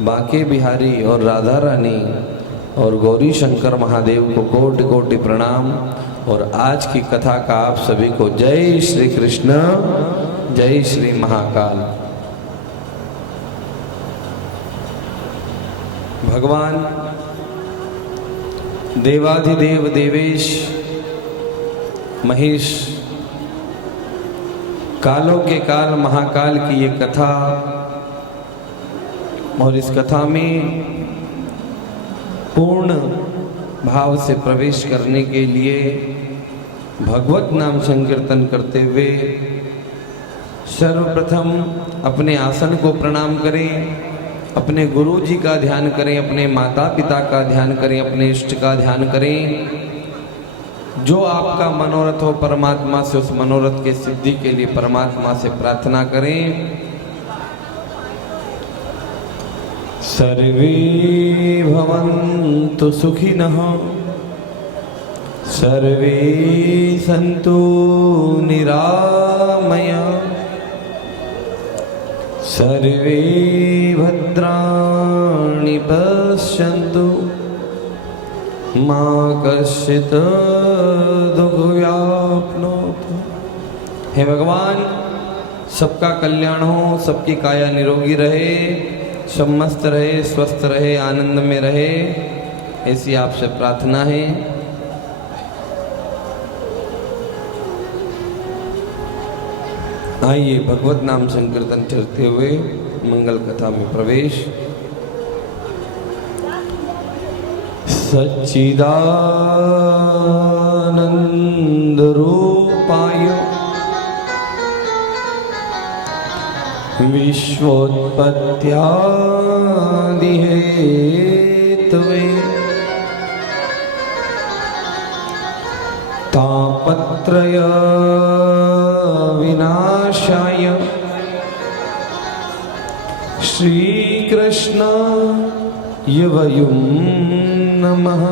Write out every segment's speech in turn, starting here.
बांके बिहारी और राधा रानी और गौरी शंकर महादेव को कोटि कोटि प्रणाम। और आज की कथा का आप सभी को जय श्री कृष्ण, जय श्री महाकाल। भगवान देवाधिदेव देवेश महेश कालों के काल महाकाल की ये कथा, और इस कथा में पूर्ण भाव से प्रवेश करने के लिए भगवत नाम संकीर्तन करते हुए सर्वप्रथम अपने आसन को प्रणाम करें, अपने गुरु जी का ध्यान करें, अपने माता पिता का ध्यान करें, अपने इष्ट का ध्यान करें। जो आपका मनोरथ हो परमात्मा से, उस मनोरथ के सिद्धि के लिए परमात्मा से प्रार्थना करें। सर्वे भवन्तु सुखिनः, सर्वे सन्तु निरामया, सर्वे भद्राणि पश्यन्तु, मा कश्चित् दुःखव्याप्नोतु। हे भगवान, सबका कल्याण हो, सबकी काया निरोगी रहे, सब मस्त रहे, स्वस्थ रहे, आनंद में रहे, ऐसी आपसे प्रार्थना है। आइए भगवत नाम संकीर्तन करते हुए मंगल कथा में प्रवेश। सच्चिदानंद रूपाय विश्वोत्पत्त्यादिहेतवे तापत्रय विनाशाय श्रीकृष्णाय वयं नमः।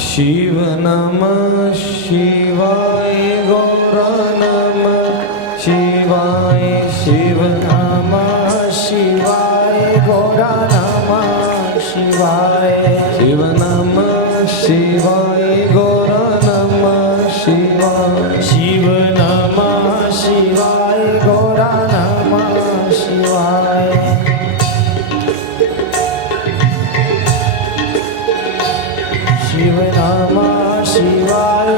शिव नमः शिवाय, गौर नमः शिवाय, शिव नमः शिवाय, गौर नमः शिवाय, शिव नमः शिवाय, गौर नमः शिवाय, शिव नमः शिवाय, गौर नमः शिवाय, शिव नमः शिवाय,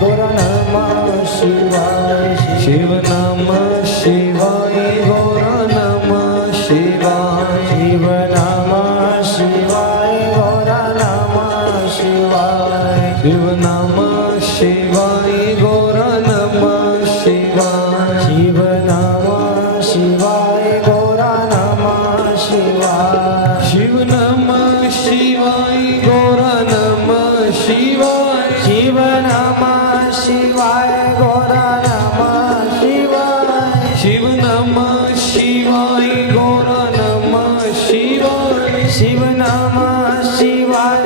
गौर नमः शिवाय, शिव नमः शिवाय, गौर नमः शिवाय, शिव नमः शिवाय, गौर नमः शिवाय, शिव नमः शिवाय, गौर नमः शिवाय, शिव नमः शिवाय, गौर नमः शिवाय, शिव नमः शिवाय, गौर नमः शिवाय, शिव नमः शिवाय, गौर नमः शिवाय, शिव नमः शिवाय, गौर नमः शिवाय, शिव नमः शिवाय,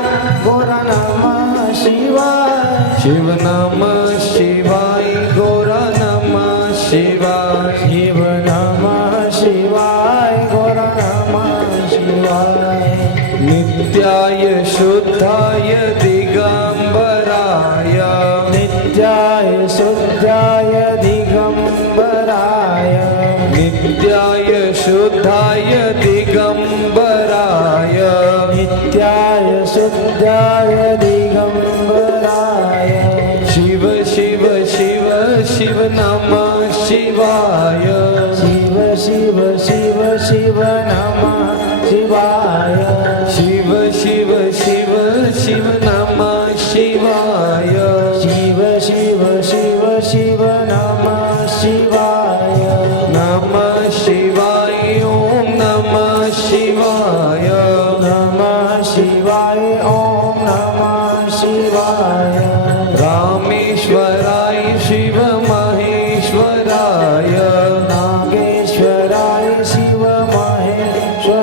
गौर नमः शिवाय, शिव नमः शिवाय, गौर नमः शिवाय, शिव नमः शिवाय, गौर नमः शिवाय, नित्याय शुद्धाय दिगंबराय, नित्याय शुद्धाय दिगंबराय, नित्याय शुद्धाय दिगंबराय, नित्याय शुद्धाय दिगंबराय, शिव शिव शिव शिव नमः शिवाय, शिव शिव शिव शिव नमः शिवाय, शिव शिव शिव शिव नमः शिवाय, शिव शिव शिव शिव नमः शिवाय, नमः शिवाय, ओम नमः शिवाय, नमः शिवाय, ओम नमः शिवाय, रामेश्वराय शिव महेश्वराय, नागेश्वराय शिव महेश्वराय,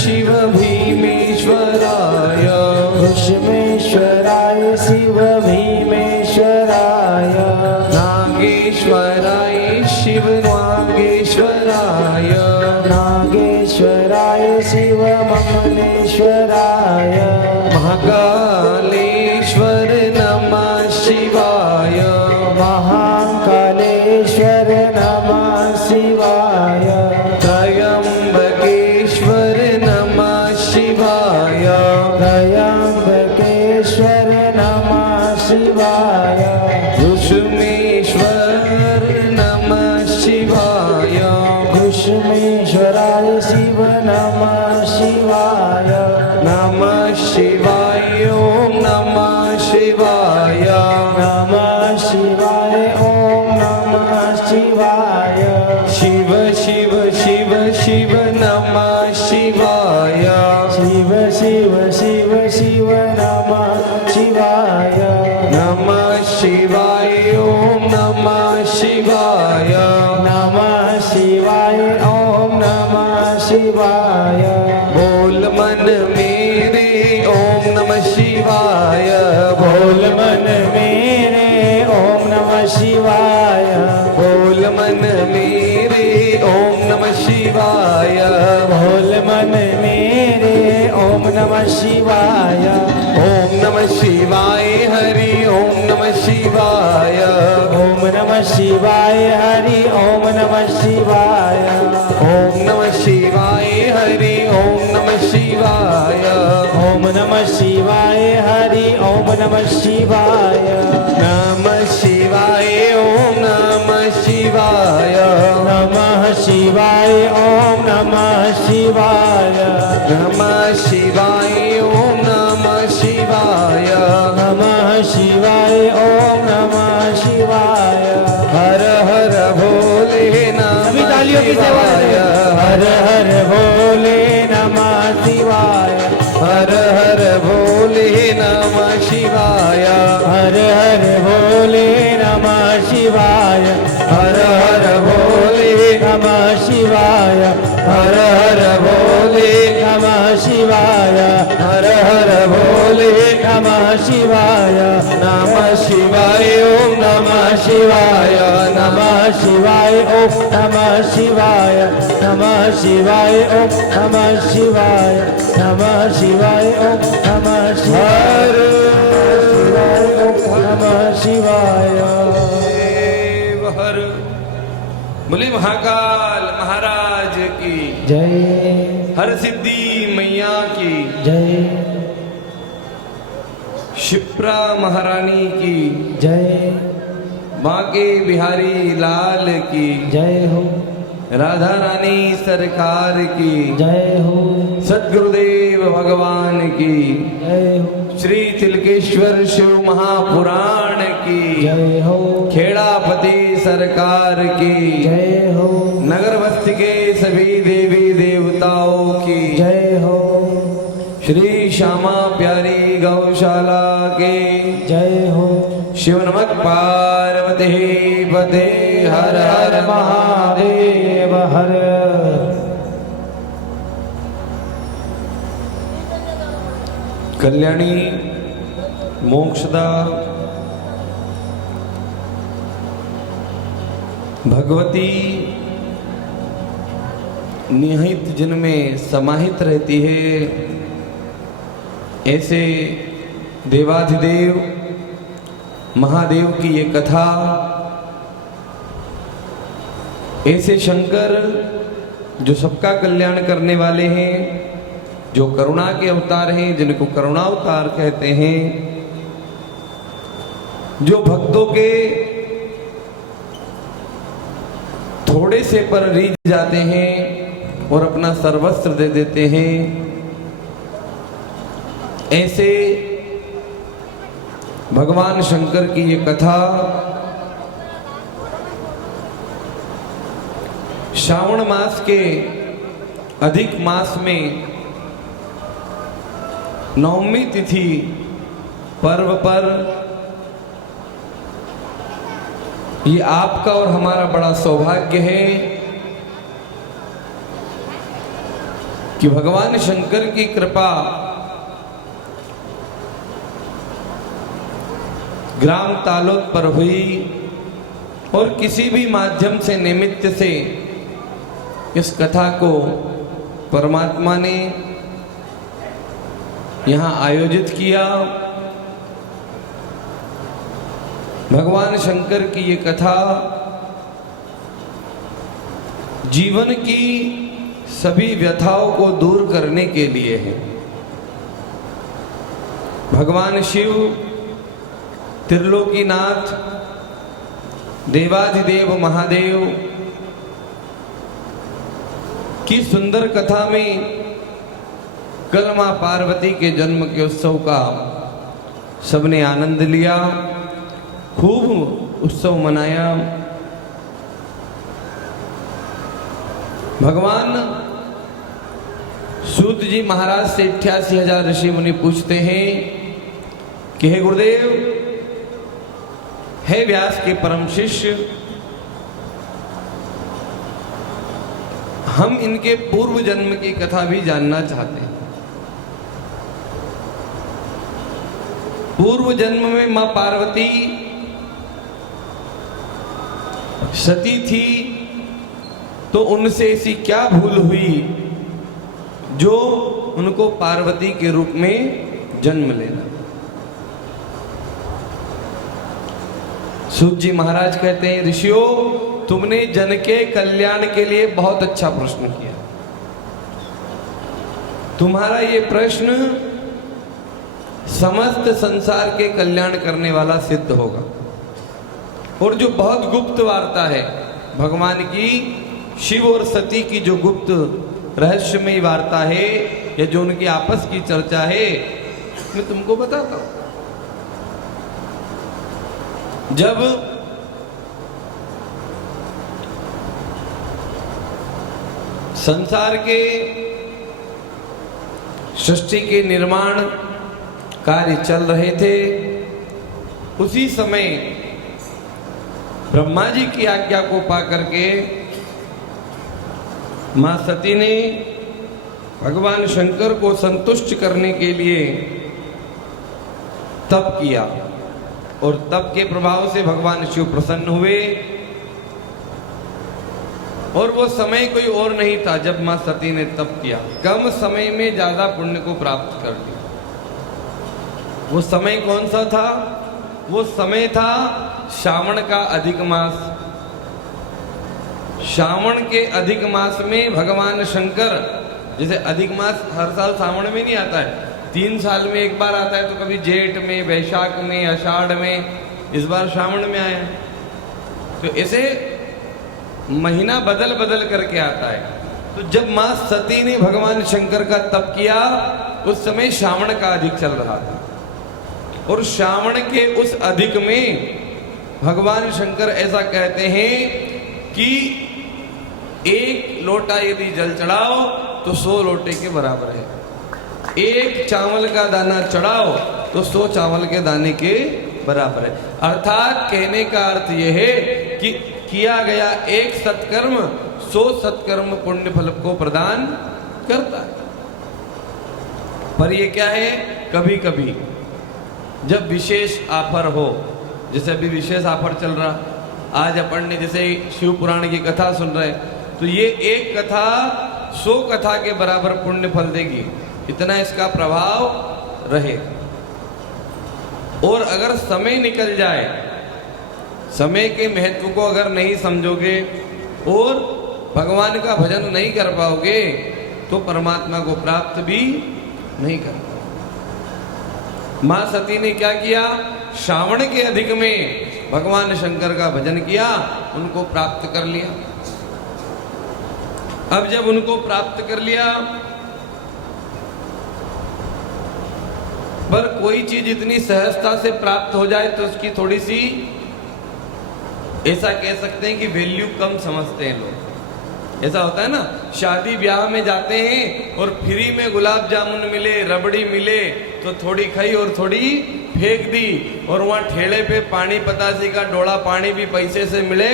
शिव भीमेश्वराय घुष्मेश्वराय शिव भीमेश्वराय नागेश्वराय शिव नागेश्वराय नागेश्वराय शिव ममलेश्वराय महाकालेश्वर नमः शिवाय महाकालेश्वर नमः शिवाय त्र्यंबकेश्वर नमः शिवाय त्र्यंबकेश्वर नमः शिवाय घुष्मेश्वर नमः शिवाय घुष्मेश्वराय शिव नमः शिवाय नमः शिवाय ओम नमः शिवाय नमः शिवाय ओम नमः शिवाय शिव शिव शिव शिव नमः शिवाय शिव शिव शिव शिव नमः शिवाय नमः शिवाय ओम नमः शिवाय नमः शिवाय ओम नमः शिवाय बोल मन मेरे ओम नमः शिवाय बोल मन मेरे ओम नमः शिवाय बोल मन मेरे ओम नमः शिवाय बोल मन मेरे ओम नमः शिवाय ओम नमः शिवाय हरि ओम नमः शिवाय ओम नमः शिवाय हरि ओम नमः शिवाय ओम नमः शिवाय हरि ओम नमः शिवाय ओम नमः शिवाय हरि ओम नमः शिवाय नमः शिवाय ओम नमः शिवाय नमः शिवाय ओम नमः शिवाय नमः शिवाय ओम नमः शिवाय नमः शिवाय ओम नमः शिवाय हर हर भोले सभी नमः तालियों की सेवा शिवाय हर हर भोले नमः शिवाय हर हर भोले नमः शिवाय हर हर भोले नमः शिवाय हर हर भोले नमः शिवाय हर हर भोले नमः शिवाय हर हर भोले नमः शिवाय नमः शिवाय ओम नमः शिवाय नमः शिवाय ओम नमः शिवाय नमः शिवाय ओम नमः शिवाय नमः शिवाय ओम नमः शिवाय नमः शिवाय देव हर बोले महाकाल महाराज की जय हर सिद्धि मैया की जय शिप्रा महारानी की जय बांके बिहारी लाल की जय हो राधा रानी सरकार की जय हो सद्गुरुदेव भगवान की जय हो श्री तिलकेश्वर शिव महापुराण की जय हो खेड़ापति सरकार की जय हो नगर बस्ती के सभी देवी देवताओं की जय हो श्री श्यामा प्यारी गौशाला के जय हो शिव नमः पार्वती पते हर हर महादेव हर कल्याणी मोक्षदा भगवती निहित जिनमें समाहित रहती है ऐसे देवाधिदेव महादेव की ये कथा, ऐसे शंकर जो सबका कल्याण करने वाले हैं, जो करुणा के अवतार हैं, जिनको करुणावतार कहते हैं, जो भक्तों के थोड़े से पर रीझ जाते हैं और अपना सर्वस्त्र दे देते हैं, ऐसे भगवान शंकर की ये कथा श्रावण मास के अधिक मास में नवमी तिथि पर्व पर ये आपका और हमारा बड़ा सौभाग्य है कि भगवान शंकर की कृपा ग्राम तालोद पर हुई और किसी भी माध्यम से निमित्त से इस कथा को परमात्मा ने यहाँ आयोजित किया। भगवान शंकर की ये कथा जीवन की सभी व्यथाओं को दूर करने के लिए है। भगवान शिव त्रिलोकीनाथ देवाधिदेव महादेव की सुंदर कथा में कल मां पार्वती के जन्म के उत्सव का सबने आनंद लिया, खूब उत्सव मनाया। भगवान सूत जी महाराज से 88,000 ऋषि मुनि पूछते हैं कि हे गुरुदेव, हे व्यास के परम शिष्य, हम इनके पूर्व जन्म की कथा भी जानना चाहते हैं। पूर्व जन्म में मां पार्वती सती थी, तो उनसे ऐसी क्या भूल हुई जो उनको पार्वती के रूप में जन्म लेना। सूत जी महाराज कहते हैं, ऋषियों, तुमने जन के कल्याण के लिए बहुत अच्छा प्रश्न किया। तुम्हारा ये प्रश्न समस्त संसार के कल्याण करने वाला सिद्ध होगा। और जो बहुत गुप्त वार्ता है भगवान की, शिव और सती की जो गुप्त रहस्यमयी वार्ता है, या जो उनकी आपस की चर्चा है, मैं तुमको बताता हूं। जब संसार के सृष्टि के निर्माण कार्य चल रहे थे, उसी समय ब्रह्मा जी की आज्ञा को पा करके मां सती ने भगवान शंकर को संतुष्ट करने के लिए तप किया, और तप के प्रभाव से भगवान शिव प्रसन्न हुए। और वो समय कोई और नहीं था जब मां सती ने तप किया, कम समय में ज्यादा पुण्य को प्राप्त कर लिया। वो समय कौन सा था? वो समय था श्रावण का अधिक मास। श्रावण के अधिक मास में भगवान शंकर, जैसे अधिक मास हर साल श्रावण में नहीं आता है, 3 साल में एक बार आता है, तो कभी जेठ में, वैशाख में, आषाढ़ में, इस बार श्रावण में आया। तो ऐसे महीना बदल बदल करके आता है। तो जब मां सती ने भगवान शंकर का तप किया, उस समय श्रावण का अधिक चल रहा था, और श्रावण के उस अधिक में भगवान शंकर ऐसा कहते हैं कि 1 लोटा यदि जल चढ़ाओ तो 100 लोटे के बराबर है। 1 चावल का दाना चढ़ाओ तो 100 चावल के दाने के बराबर है। अर्थात कहने का अर्थ यह है कि किया गया एक सत्कर्म 100 सत्कर्म पुण्य फल को प्रदान करता है। पर ये क्या है, कभी कभी जब विशेष ऑफर हो, जैसे अभी विशेष ऑफर चल रहा, आज अपन ने जैसे शिव पुराण की कथा सुन रहे, तो ये एक कथा 100 कथा के बराबर पुण्य फल देगी, इतना इसका प्रभाव रहे। और अगर समय निकल जाए, समय के महत्व को अगर नहीं समझोगे और भगवान का भजन नहीं कर पाओगे, तो परमात्मा को प्राप्त भी नहीं कर पाओगे। मां सती ने क्या किया? श्रावण के अधिक में भगवान शंकर का भजन किया, उनको प्राप्त कर लिया। अब जब उनको प्राप्त कर लिया, पर कोई चीज इतनी सहजता से प्राप्त हो जाए तो उसकी थोड़ी सी, ऐसा कह सकते हैं कि वैल्यू कम समझते हैं लोग। ऐसा होता है ना, शादी ब्याह में जाते हैं और फ्री में गुलाब जामुन मिले, रबड़ी मिले, तो थोड़ी खाई और थोड़ी फेंक दी, और वहां ठेले पे पानी पतासी का डोला पानी भी पैसे से मिले,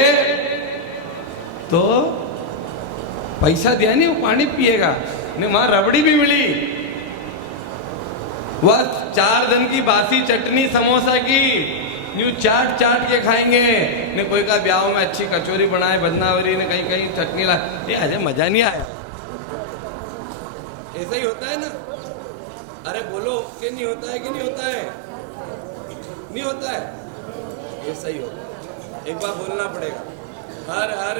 तो पैसा दिया नहीं, वो पानी पिएगा, ने वहां रबड़ी भी मिली। वह 4 दिन की बासी चटनी समोसा की यूं चाट चाट के खाएंगे। ने कोई का ब्याह में अच्छी कचौरी बनाए बदनावरी ने कहीं कहीं चटनी ला, ये ऐसे मजा नहीं आया। ऐसा ही होता है ना? अरे बोलो कि नहीं होता है कि नहीं होता है? नहीं होता है, ऐसा ही होता है। एक बार बोलना पड़ेगा, हर हर।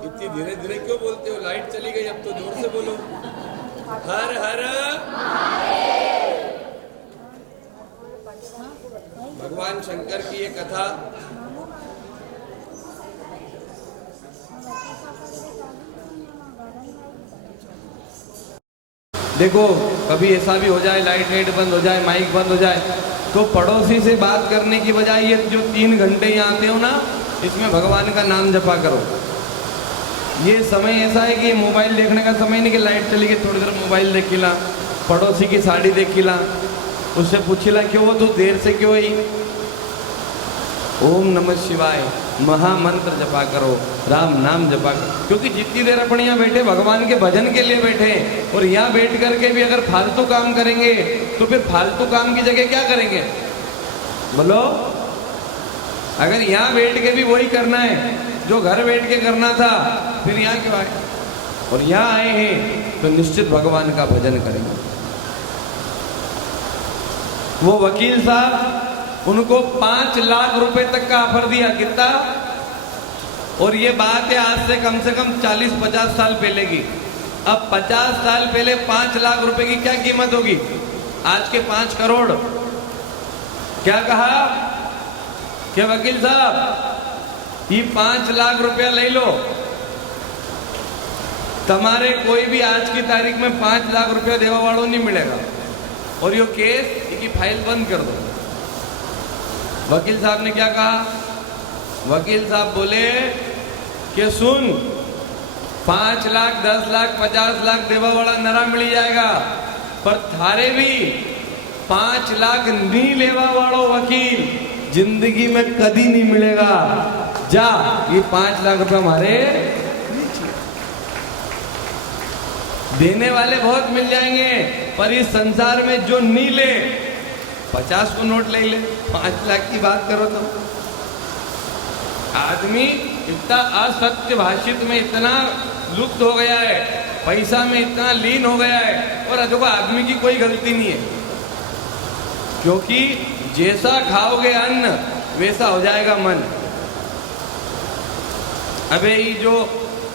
इतनी धीरे धीरे क्यों बोलते हो? लाइट चली गई, अब तो जोर से बोलो, हर हर। भगवान शंकर की ये कथा देखो, कभी ऐसा भी हो जाए लाइट बंद हो जाए, माइक बंद हो जाए, तो पड़ोसी से बात करने की बजाय ये जो 3 घंटे यहाँ आते हो ना, इसमें भगवान का नाम जपा करो। ये समय ऐसा है कि मोबाइल देखने का समय नहीं कि लाइट चली गई थोड़ी देर मोबाइल देख ला, पड़ोसी की साड़ी देख ला, उससे पूछिला क्यों वो तू देर से क्यों आई। ओम नमः शिवाय महामंत्र जपा करो, राम नाम जपा करो, क्योंकि जितनी देर अपन यहाँ बैठे भगवान के भजन के लिए बैठे, और यहाँ बैठ करके भी अगर फालतू काम करेंगे तो फिर फालतू काम की जगह क्या करेंगे बोलो? अगर यहाँ बैठ के भी वही करना है जो घर बैठ के करना था, फिर यहाँ क्यों आए? और यहाँ आए हैं तो निश्चित भगवान का भजन करेंगे। वो वकील साहब, उनको 5 लाख रुपए तक का ऑफर दिया, कितना? और ये बात है आज से कम 40-50 साल पहले की। अब 50 साल पहले 5 लाख रुपए की क्या कीमत होगी? आज के 5 करोड़। क्या कहा कि वकील साहब ये 5 लाख रुपया ले लो, तुम्हारे कोई भी आज की तारीख में 5 लाख रुपया देवा वालों नहीं मिलेगा, और ये केस की फाइल बंद कर दो। वकील साहब ने क्या कहा? वकील साहब बोले कि सुन, 5 लाख 10 लाख 50 लाख देवा वाला नरा मिल जाएगा, पर थारे भी 5 लाख नहीं लेवा वालों वकील जिंदगी में कभी नहीं मिलेगा। जा, ये 5 लाख रुपए हमारे देने वाले बहुत मिल जाएंगे, पर इस संसार में जो नहीं ले 50 को नोट ले ले, 5 लाख की बात करो तो। आदमी इतना असत्य भाषित में इतना लुप्त हो गया है, पैसा में इतना लीन हो गया है, और देखो आदमी की कोई गलती नहीं है, क्योंकि जैसा खाओगे अन्न वैसा हो जाएगा मन। अबे ये जो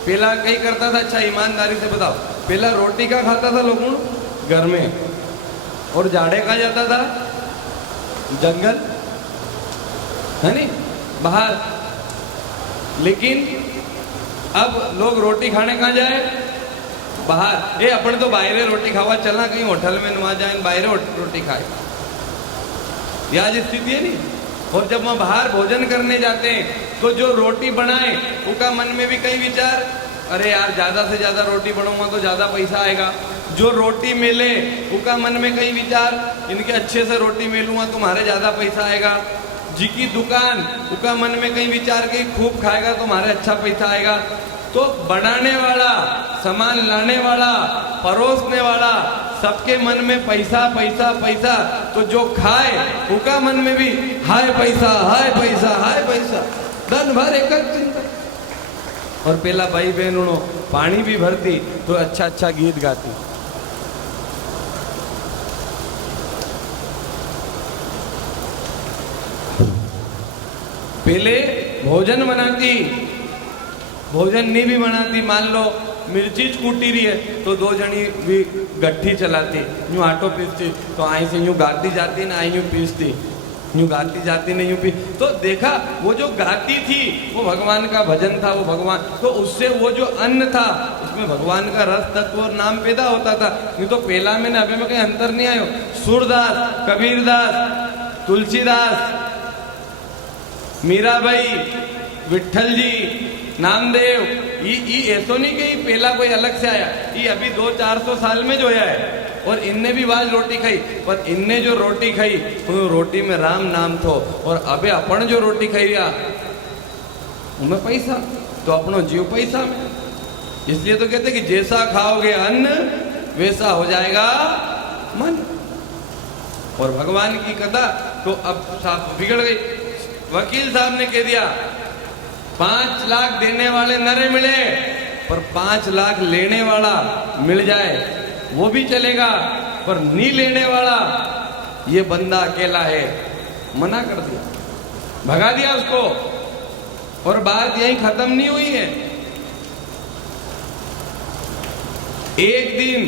पहला कहीं करता था, अच्छा ईमानदारी से बताओ, पहला रोटी का खाता था लोगों घर में, और जाड़े का जाता था जंगल, है नहीं, बाहर। लेकिन अब लोग रोटी खाने कहाँ जाए? बाहर। ये अपने तो बाहर रोटी खावा चलना, कहीं होटल में वहां जाए बाहर रोटी खाए, यह आज स्थिति है नहीं। और जब वहां बाहर भोजन करने जाते हैं तो जो रोटी बनाए उनका मन में भी कई विचार, अरे यार ज्यादा से ज्यादा रोटी बनाऊंगा तो ज्यादा पैसा आएगा। जो रोटी मिले उनका मन में कई विचार, इनके अच्छे से रोटी मिलूंगा तुम्हारे ज्यादा पैसा आएगा। जी की दुकान, उनका मन में कई विचार के खूब खाएगा तुम्हारे अच्छा पैसा आएगा। तो बनाने वाला, सामान लाने वाला, परोसने वाला, सबके मन में पैसा पैसा पैसा। तो जो खाए उनका मन में भी हाय पैसा हाय पैसा हाय पैसा, दिन भर एक चिंता। और पहला भाई बहनों पानी भी भरती तो अच्छा अच्छा गीत गाती। पहले भोजन बनाती, भोजन नहीं भी बनाती, मान लो मिर्ची कूटी रही है तो 2 जनी भी गट्ठी चलाती, यूं आटो पीसती, तो आई से यूं गाती जाती ना, आई यूं पीसती, यूं गाती जाती नहीं यूं पी। तो देखा वो जो गाती थी वो भगवान का भजन था, वो भगवान, तो उससे वो जो अन्न था उसमें भगवान का रस तत्व और नाम पैदा होता था। नहीं तो पहला में ना अभी में कहीं अंतर नहीं आयो। सूरदास, कबीरदास, तुलसीदास, मीराबाई, विठल जी, नामदेव, ये ऐसो नहीं कि पहला कोई अलग से आया, ये अभी 200-400 साल में जो आया है। और इनने भी आज रोटी खाई, पर इनने जो रोटी खाई उन रोटी में राम नाम थो, और अबे अपन जो रोटी खाई उनमें पैसा, तो अपनो जीव पैसा में। इसलिए तो कहते कि जैसा खाओगे अन्न वैसा हो जाएगा मन। और भगवान की कथा तो अब साहब बिगड़ गई। वकील साहब ने कह दिया 5 लाख देने वाले नरे मिले, पर 5 लाख लेने वाला मिल जाए वो भी चलेगा, पर नहीं लेने वाला ये बंदा अकेला है। मना कर दिया, भगा दिया उसको। और बात यही खत्म नहीं हुई है। एक दिन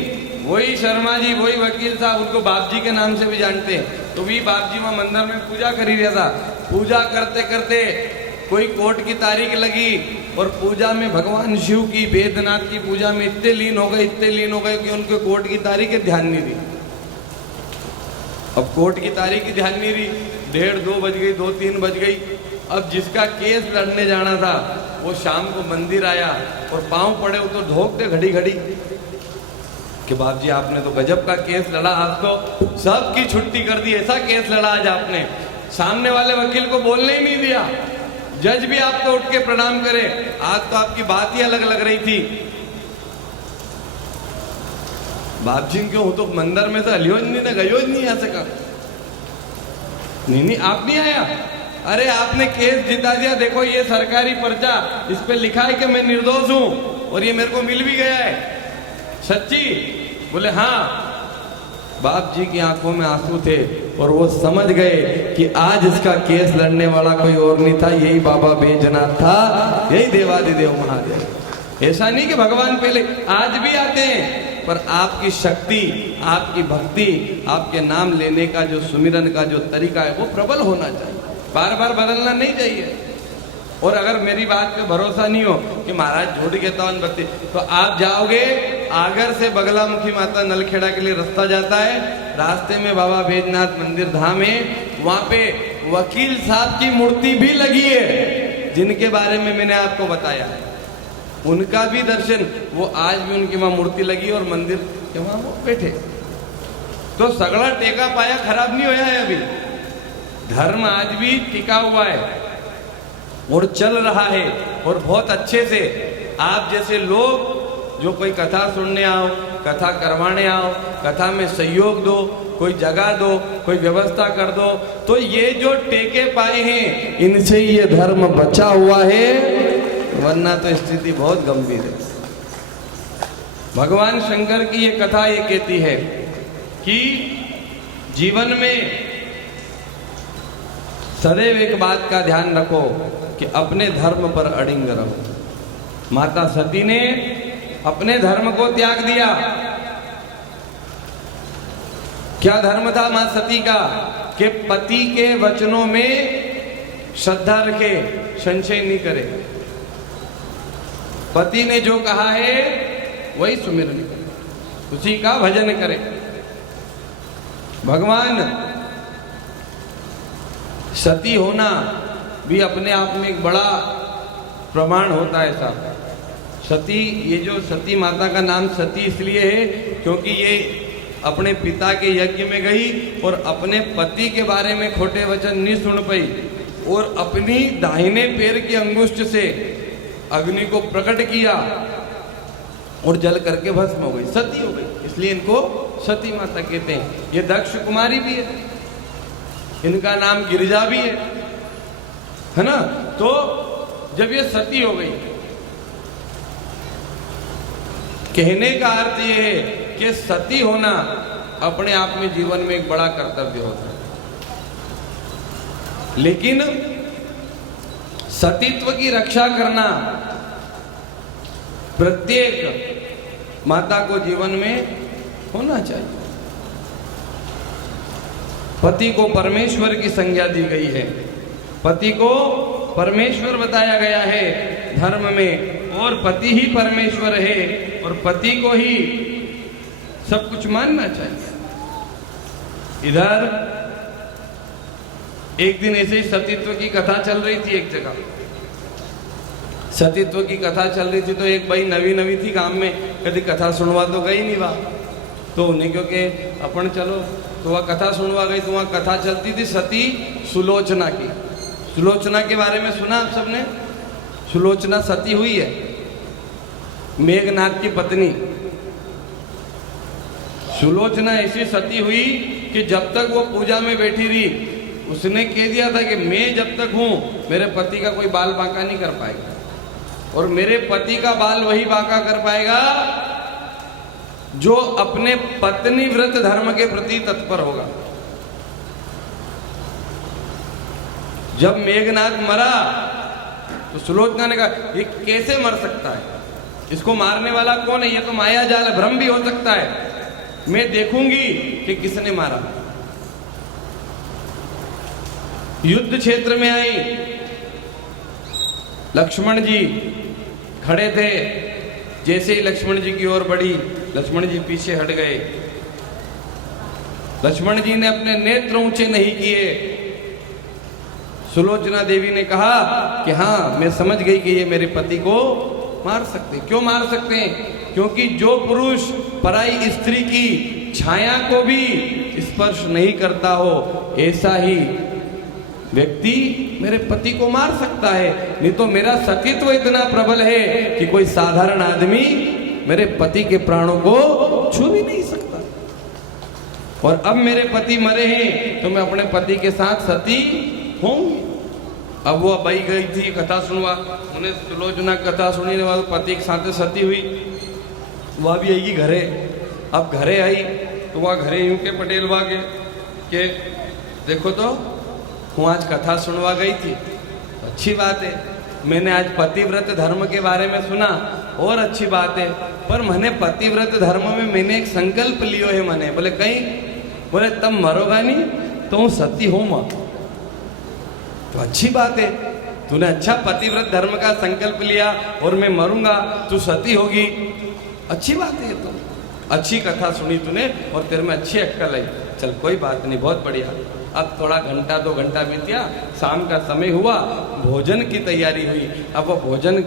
वही शर्मा जी, वही वकील साहब, उनको बाप जी के नाम से भी जानते हैं, तो भी बाप जी वहां मंदिर में पूजा कर ही रहा था। पूजा करते करते कोई कोर्ट की तारीख लगी और पूजा में भगवान शिव की, वेदनाथ की पूजा में इतने लीन हो गए कि उनके कोर्ट की तारीख ध्यान नहीं दी। अब कोर्ट की तारीख की ध्यान नहीं रही, 1:30-2 बज गई, 2-3 बज गई। अब जिसका केस लड़ने जाना था वो शाम को मंदिर आया और पांव पड़े, वो तो ढोक दे घड़ी घड़ी कि बाप जी आपने तो गजब का केस लड़ा, आज तो सबकी छुट्टी कर दी, ऐसा केस लड़ा आज आपने, सामने वाले वकील को बोलने ही नहीं दिया, जज भी आपको उठ के प्रणाम करे, आज तो आपकी बात ही अलग लग रही थी। बाप जी क्यों, तो मंदिर में से हलियोज नहीं ना, गयोज नहीं आ सका। नहीं आप नहीं आया, अरे आपने केस जिता दिया, देखो ये सरकारी पर्चा, इस पे लिखा है कि मैं निर्दोष हूं और ये मेरे को मिल भी गया है, सच्ची? बोले हाँ। बाप जी की आंखों में आंसू थे और वो समझ गए कि आज इसका केस लड़ने वाला कोई और नहीं था, यही बाबा बैजनाथ था, यही देवादिदेव महादेव। ऐसा नहीं कि भगवान पहले, आज भी आते हैं, पर आपकी शक्ति, आपकी भक्ति, आपके नाम लेने का जो सुमिरन का जो तरीका है वो प्रबल होना चाहिए, बार बार बदलना नहीं चाहिए। और अगर मेरी बात पे भरोसा नहीं हो कि महाराज झूठ कहता हूं बत्ती, तो आप जाओगे आगर से बगलामुखी माता नलखेड़ा के लिए रास्ता जाता है, रास्ते में बाबा बैजनाथ मंदिर धाम है, वहां पे वकील साहब की मूर्ति भी लगी है जिनके बारे में मैंने आपको बताया है, उनका भी दर्शन, वो आज भी उनकी वहां मूर्ति लगी और मंदिर के वहां वो बैठे। तो सगड़ा टेका पाया खराब नहीं होया है, अभी धर्म आज भी टिका हुआ है और चल रहा है, और बहुत अच्छे से। आप जैसे लोग जो कोई कथा सुनने आओ, कथा करवाने आओ, कथा में सहयोग दो, कोई जगह दो, कोई व्यवस्था कर दो, तो ये जो टेके पाए हैं इनसे ये धर्म बचा हुआ है, वरना तो स्थिति बहुत गंभीर है। भगवान शंकर की ये कथा ये कहती है कि जीवन में सदैव एक बात का ध्यान रखो कि अपने धर्म पर अड़िंग रहो। माता सती ने अपने धर्म को त्याग दिया। क्या धर्म था मां सती का? कि पति के वचनों में श्रद्धा रखे, संशय नहीं करे, पति ने जो कहा है वही सुमिरन करे, उसी का भजन करे। भगवान सती होना भी अपने आप में एक बड़ा प्रमाण होता है साहब। सती, ये जो सती माता का नाम सती इसलिए है क्योंकि ये अपने पिता के यज्ञ में गई और अपने पति के बारे में खोटे वचन नहीं सुन पाई और अपनी दाहिने पैर की अंगुष्ठ से अग्नि को प्रकट किया और जल करके भस्म हो गई, सती हो गई, इसलिए इनको सती माता कहते हैं। ये दक्ष कुमारी भी है, इनका नाम गिरिजा भी है ना। तो जब ये सती हो गई, कहने का अर्थ ये है कि सती होना अपने आप में जीवन में एक बड़ा कर्तव्य होता है, लेकिन सतीत्व की रक्षा करना प्रत्येक माता को जीवन में होना चाहिए। पति को परमेश्वर की संज्ञा दी गई है, पति को परमेश्वर बताया गया है धर्म में, और पति ही परमेश्वर है और पति को ही सब कुछ मानना चाहिए। इधर एक दिन ऐसे ही सतीत्व की कथा चल रही थी, एक जगह सतीत्व की कथा चल रही थी, तो एक भाई नवी नवी थी काम में, कभी कथा सुनवा तो गई नहीं वह, तो उन्हें क्योंकि अपन चलो तो वह कथा सुनवा गई। तो वहाँ कथा चलती थी सती सुलोचना की। सुलोचना के बारे में सुना आप सबने? सुलोचना सती हुई है, मेघनाथ की पत्नी सुलोचना ऐसी सती हुई कि जब तक वो पूजा में बैठी रही, उसने कह दिया था कि मैं जब तक हूं मेरे पति का कोई बाल बांका नहीं कर पाएगा, और मेरे पति का बाल वही बांका कर पाएगा जो अपने पत्नी व्रत धर्म के प्रति तत्पर होगा। जब मेघनाथ मरा तो सुलोचना ने कहा ये कैसे मर सकता है, इसको मारने वाला कौन है, ये तो माया जाल है, भ्रम भी हो सकता है, मैं देखूंगी कि किसने मारा। युद्ध क्षेत्र में आई, लक्ष्मण जी खड़े थे, जैसे ही लक्ष्मण जी की ओर बढ़ी, लक्ष्मण जी पीछे हट गए। लक्ष्मण जी ने अपने नेत्र ऊंचे नहीं किए। सुलोचना देवी ने कहा कि हाँ मैं समझ गई कि ये मेरे पति को मार सकते हैं। क्यों मार सकते हैं? क्योंकि जो पुरुष पराई स्त्री की छाया को भी स्पर्श नहीं करता हो, ऐसा ही व्यक्ति मेरे पति को मार सकता है। नहीं तो मेरा सतीत्व इतना प्रबल है कि कोई साधारण आदमी मेरे पति के प्राणों को छू भी नहीं सकता। और अब मेरे पति मरे हैं तो मैं अपने पति के साथ सती होंगी। अब वो बही गई थी कथा सुनवा, उन्हें सुलोचना कथा सुनी, पति के साथ सती हुई, वह भी आएगी घरे। अब घरे आई तो वह घरे यूं के पटेल बागे के देखो तो हूँ आज कथा सुनवा गई थी, अच्छी बात है, मैंने आज पतिव्रत धर्म के बारे में सुना, और अच्छी बात है, पर मैंने पतिव्रत धर्म में मैंने एक संकल्प लियो है। मैंने बोले कहीं, बोले तब मरोगा नहीं तो हूँ सती हूँ मां। तो अच्छी बात है, तूने अच्छा पतिव्रत धर्म का संकल्प लिया और मैं मरूंगा, तू सती होगी, अच्छी बात है। तो अच्छी कथा सुनी तूने और तेरे में अच्छी अक्कल आई, चल कोई बात नहीं, बहुत बढ़िया। अब थोड़ा घंटा 2 घंटा बीत गया, शाम का समय हुआ, भोजन की तैयारी हुई। अब वो भोजन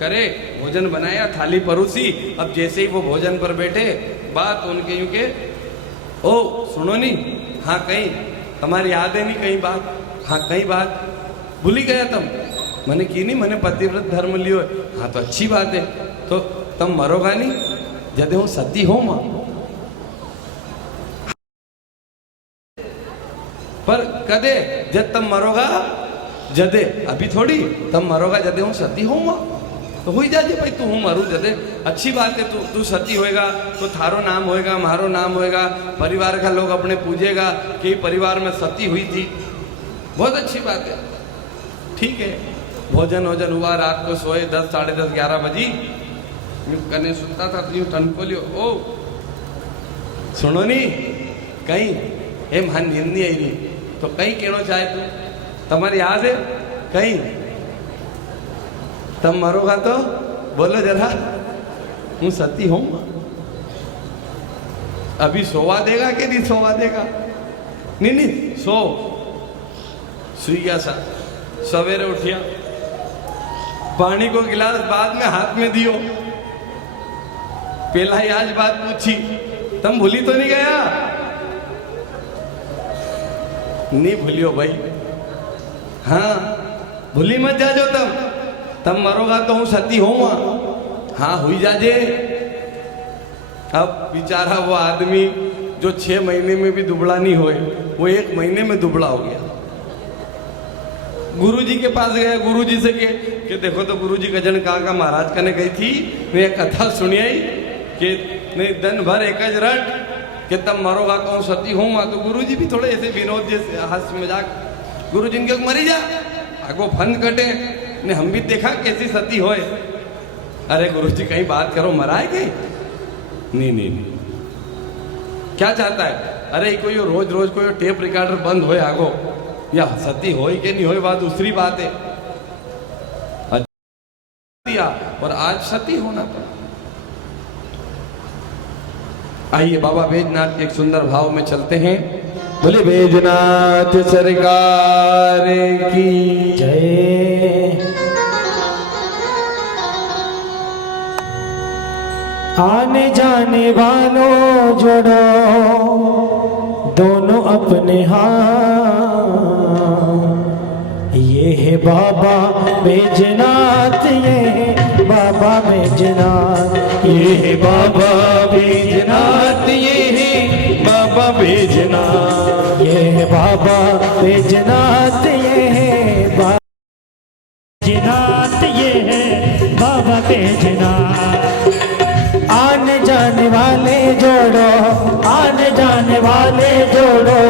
करे, भोजन बनाया, थाली परोसी। अब जैसे ही वो भोजन पर बैठे, बात उनके यूं के, ओ सुनो नहीं, हाँ कहीं तुम्हारी याद है नहीं कहीं बात, हाँ कहीं बात भूल ही गया तुम, मैंने की नहीं, मैंने पतिव्रत धर्म लियो। हाँ तो अच्छी बात है, तो तुम मरोगा नहीं जदे हूँ सती हो मां, पर कदे जब तुम मरोगा जदे, अभी थोड़ी तुम मरोगा जदे हूँ सती हो मां, तो हुई जाजे भाई तू हूँ मरू जदे, अच्छी बात है, तू सती होएगा तो थारो नाम होएगा, मारो नाम होएगा, परिवार का लोग अपने पूजेगा कि परिवार में सती हुई थी, बहुत अच्छी बात है। ठीक है, भोजन वोजन हुआ, रात को सोए, 10 साढ़े 10 11 बजी, कने सुनता था तो यूं टन को लियो, ओ सुनो नहीं कहीं ए मान नींद नहीं आई रही, तो कहीं कहना चाहे तू, तुम्हारी याद है कहीं तुम मरोगा तो बोलो जरा हूँ सती हूँ, अभी सोवा देगा कि नहीं सोवा देगा? नहीं सो, सुई गया सा, सवेरे उठिया, पानी को गिलास बाद में हाथ में दियो, पहला ही आज बात पूछी, तुम भूली तो नहीं गया? नहीं भूलियो भाई, हाँ भूली मत जाजो, तम मरोगा तो हूँ सती होऊंगा, हाँ हुई जाजे। अब बेचारा वो आदमी जो 6 महीने में भी दुबला नहीं होए, वो 1 महीने में दुबला हो गया। गुरुजी के पास गया, गुरुजी से कि देखो तो गुरुजी का जन कहाँ का महाराज कने गई थी, मैं कथा सुनी आई कि नहीं दिन भर एक रट कि तब मरोगा कौन सती हूँ मां। तो गुरुजी भी थोड़े ऐसे विनोद जैसे हास्य मजाक, गुरुजी ने कहा मरी जा, आगो फन कटे ने, हम भी देखा कैसी सती होए। अरे गुरुजी कहीं बात करो, मराए गई? नहीं, क्या चाहता है? अरे कोई रोज रोज कोई टेप रिकॉर्डर बंद होए आगो, या सती होई के नहीं होए बात दूसरी बात है, और आज सती होना पड़ा। आइए बाबा बैजनाथ के एक सुंदर भाव में चलते हैं। बोले बैजनाथ सरकार की जय। आने जाने वालों जोड़ो दोनों अपने हाथ, ये है बाबा बैजनाथ, ये बाबा बैजनाथ, ये है बाबा बैजनाथ, ये है बाबा बैजनाथ, ये है बाबा बैजनाथ, ये है बाबा बैजनाथ, ये है बाबा बैजनाथ। आने जाने वाले जोड़ो, आने जाने वाले जोड़ो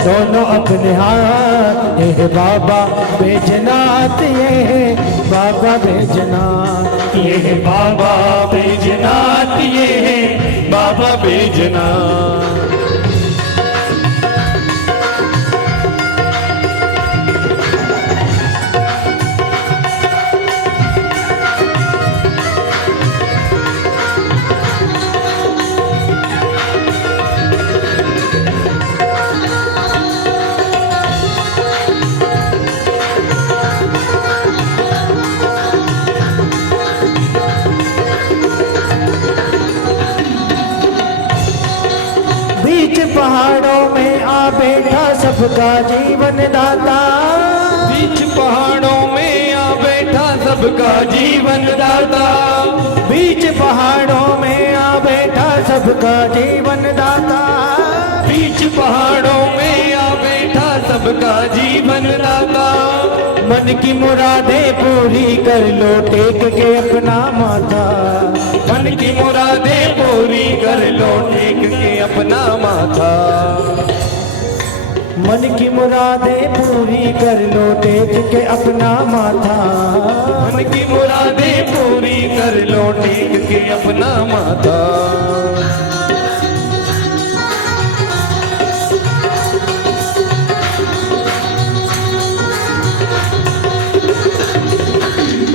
दोनों अपने हाथ, ये है बाबा बैजनाथ, ये है बाबा बैजनाथ, ये है बाबा बैजनाथ, ये है बाबा बैजनाथ। बीच पहाड़ों में आ बैठा सबका जीवन दाता, बीच पहाड़ों में आ बैठा सबका जीवन दाता, बीच पहाड़ों में आ बैठा सबका जीवन दाता, बीच पहाड़ों में आ बैठा सबका जीवन दाता। मन की मुरादें पूरी कर लो टेक के अपना माथा, मन की मुरादें पूरी कर लो टेक के अपना माथा, मन की मुरादें पूरी कर लो टेक के अपना माथा, मन की मुरादें पूरी कर लो टेक के अपना माथा।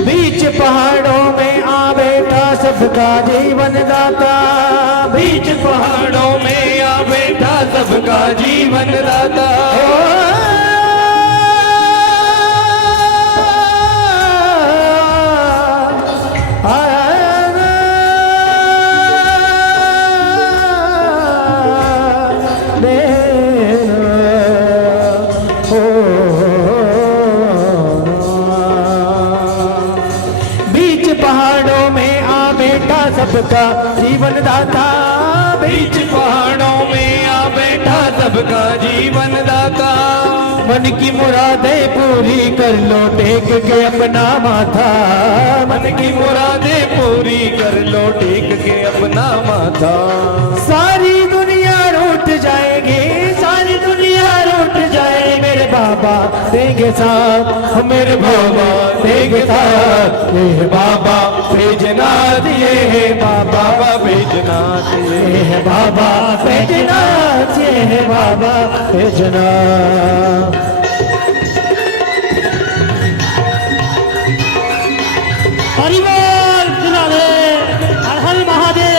बीच पहाड़ों में आ बैठा सबका जीवन दाता, बीच पहाड़ों में आ बैठा सबका जीवन दाता, बीच पहाड़ों में आ बैठा सबका जीवन दाता, बीच पहाड़ों में आ बैठा सबका जीवन दाता। मन की मुरादें पूरी कर लो टेक के अपना माथा, मन की मुरादें पूरी कर लो टेक के अपना माथा। सारी दुनिया रूठ जाएगी, सारी दुनिया रूठ जाए मेरे बाबा देंगे साथ, मेरे बाबा देंगे साथ, ये है बाबा बैजनाथ, ये है बाबा बैजनाथ, ये है बाबा बैजनाथ, ये है बाबा बैजनाथ। हरिबोल सुनावे, हर हर महादेव।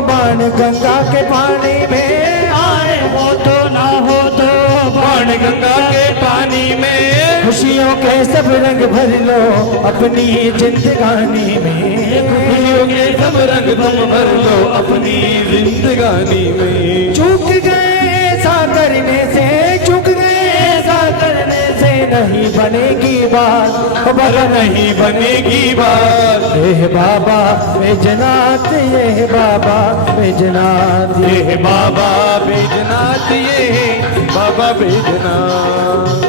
बाण गंगा के पानी में आए हो तो ना हो तो बाण गंगा के पानी में, खुशियों के सब रंग भर लो अपनी जिंदगानी में, खुशियों के सब रंग तुम भर लो अपनी जिंदगानी में। चूक गए ऐसा करने से, चूक गए ऐसा करने से नहीं बनेगी बात, खबर नहीं बनेगी बात। ये है बाबा बैजनाथ, ये है बाबा बैजनाथ, ये है बाबा बैजनाथ, ये है बाबा बैजनाथ।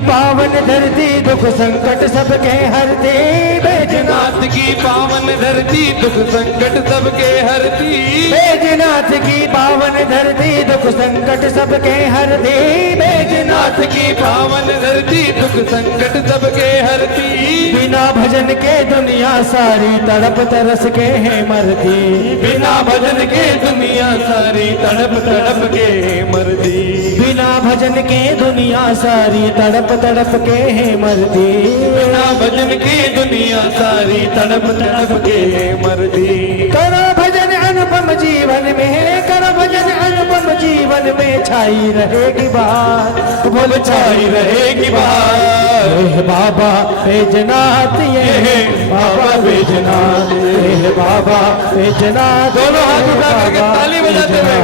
पावन धरती दुख संकट सबके हरती बैजनाथ बैजनाथ की पावन धरती दुख संकट सबके हरती बैजनाथ की पावन धरती दुख संकट सबके हरती बैजनाथ नाथ की पावन धरती दुख संकट सबके हरती बिना भजन के दुनिया सारी तड़प तरस के है मरती बिना भजन के दुनिया सारी तड़प तड़प के मरती बिना भजन के दुनिया सारी तड़प तड़प के है मरती बिना भजन के दुनिया सारी तड़प तड़प के मरती करो भजन अनुपम जीवन में करो भजन अनुपम जीवन में छाई रहेगी बात बोल छाई रहेगी बात हे बाबा बैजनाथ ये बाबा बैजनाथ ये बाबा बैजनाथ दोनों हाथ उठा करके ताली बजाते हुए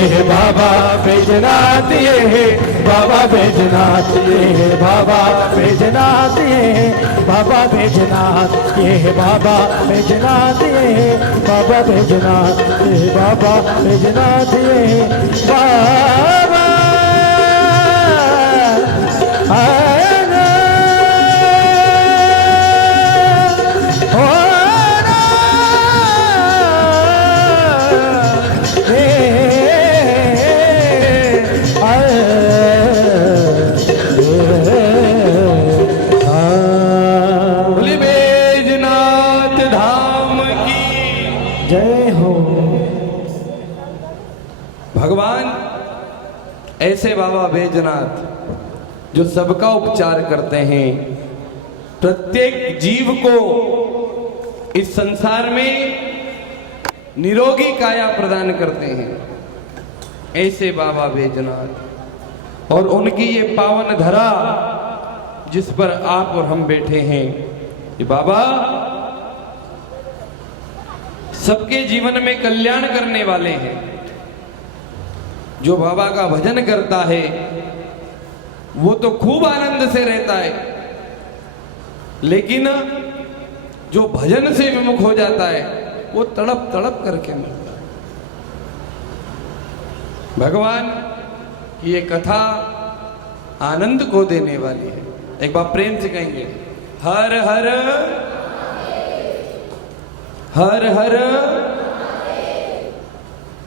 ये बाबा बैजनाथ ये बाबा बैजनाथ ये बाबा बैजनाथ ये बाबा बैजनाथ ये बाबा बैजनाथ ये बाबा बैजनाथ ये बाबा बैजनाथ ये बाबा बोले बैजनाथ धाम की जय हो। भगवान ऐसे बाबा बैजनाथ जो सबका उपचार करते हैं, प्रत्येक जीव को इस संसार में निरोगी काया प्रदान करते हैं, ऐसे बाबा बैजनाथ। और उनकी ये पावन धरा जिस पर आप और हम बैठे हैं, ये बाबा सबके जीवन में कल्याण करने वाले हैं। जो बाबा का भजन करता है वो तो खूब आनंद से रहता है, लेकिन जो भजन से विमुख हो जाता है वो तड़प तड़प करके मरता है। भगवान की ये कथा आनंद को देने वाली है। एक बार प्रेम से कहेंगे हर हर हर हर